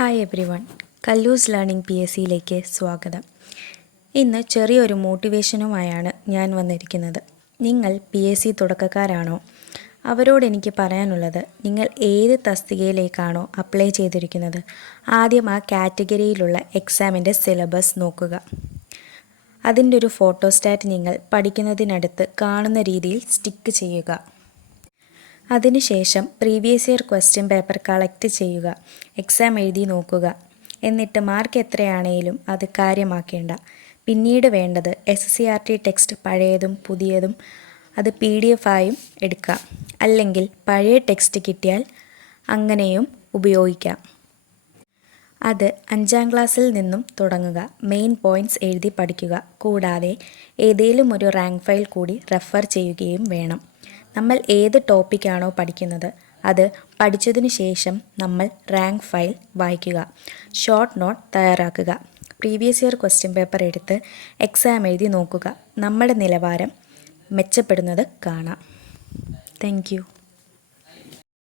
Hi everyone Kallus learning P S സിയിലേക്ക് സ്വാഗതം. ഇന്ന് ചെറിയൊരു മോട്ടിവേഷനുമായാണ് ഞാൻ വന്നിരിക്കുന്നത്. നിങ്ങൾ പി എസ് സി തുടക്കക്കാരാണോ? അവരോട് എനിക്ക് പറയാനുള്ളത് നിങ്ങൾ ഏത് തസ്തികയിലേക്കാണോ അപ്ലൈ ചെയ്തിരിക്കുന്നത്? ആദ്യം ആ കാറ്റഗറിയിലുള്ള എക്സാമിന്റെ സിലബസ് നോക്കുക. അതിന്റെ ഒരു ഫോട്ടോസ്റ്റാറ്റ് നിങ്ങൾ പഠിക്കുന്നതിനടുത്ത് കാണുന്ന രീതിയിൽ സ്റ്റിക്ക് ചെയ്യുക. അതിനുശേഷം previous year question paper collect ചെയ്യുക. എക്സാം എഴുതി നോക്കുക. എന്നിട്ട് മാർക്ക് എത്രയാണേലും അത് കാര്യമാക്കേണ്ട. പിന്നീട് വേണ്ടത് S C R T text പഴയതും പുതിയതും അത് പി ഡി എഫ് ആയും എടുക്കാം. അല്ലെങ്കിൽ പഴയ ടെക്സ്റ്റ് കിട്ടിയാൽ അങ്ങനെയും ഉപയോഗിക്കാം. അത് അഞ്ചാം ക്ലാസ്സിൽ നിന്നും തുടങ്ങുക. മെയിൻ പോയിന്റ്സ് എഴുതി പഠിക്കുക. കൂടാതെ ഏതെങ്കിലും ഒരു റാങ്ക് ഫയൽ കൂടി റെഫർ ചെയ്യുകയും വേണം. നമ്മൾ ഏത് ടോപ്പിക്കാണോ പഠിക്കുന്നത് അത് പഠിച്ചതിന് ശേഷം നമ്മൾ റാങ്ക് ഫയൽ വായിക്കുക ഷോർട്ട് നോട്ട് തയ്യാറാക്കുക പ്രീവിയസ് ഇയർ ക്വസ്റ്റ്യൻ പേപ്പർ എടുത്ത് എക്സാം എഴുതി നോക്കുക. നമ്മുടെ നിലവാരം മെച്ചപ്പെടുന്നത് കാണാം. താങ്ക്